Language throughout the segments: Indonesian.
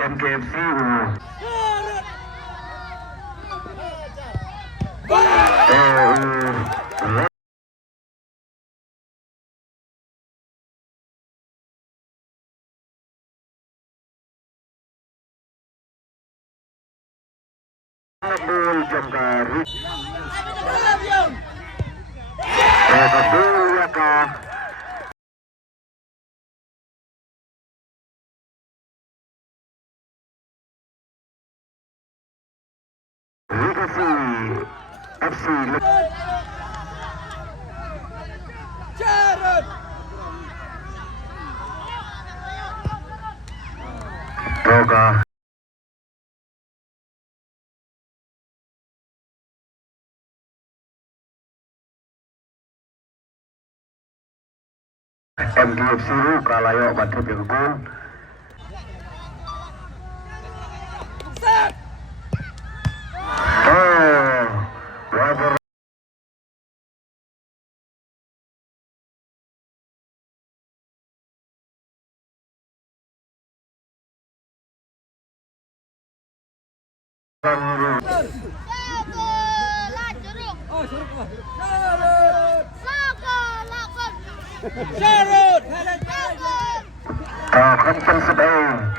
MKFC Kabul Jangkari Kabul ya kah Legacy FC Toga MKFC Kalayo Madrid yang gol Wabar Kampen sedang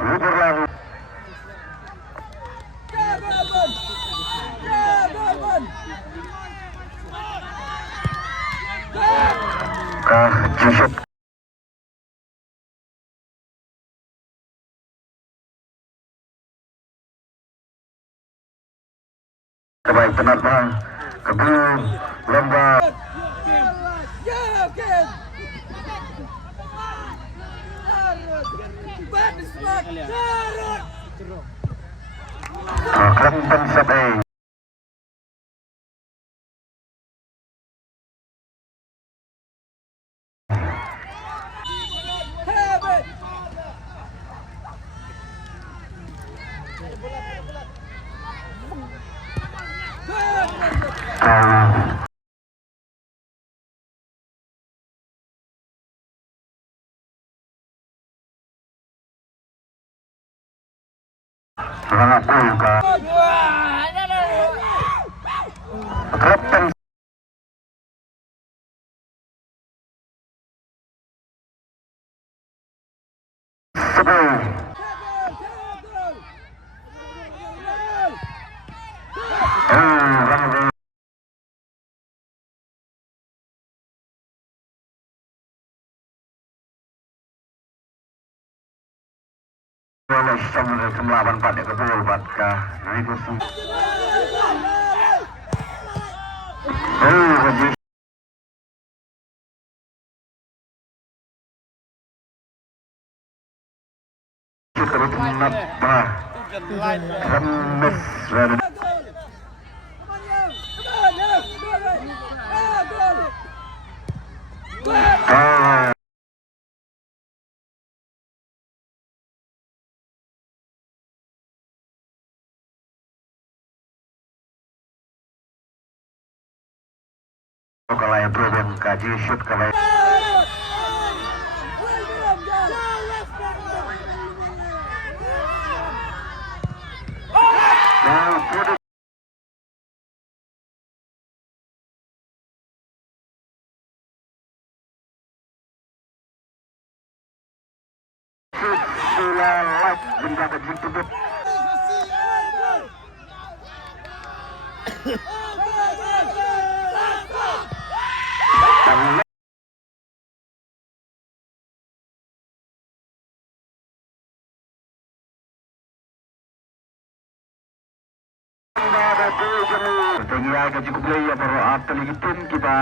Liberland Kah Jusuf Kebaik tenat bang Kebun lomba Kampen sedang Selamat buka Kapten sedang Sama melawan pada kebul batkah Legacy terus menambah remes kalau yang belum kaji shoot kalau Selamat menjaga jemput Tinggi agak cukup lagi ya baru atlet kita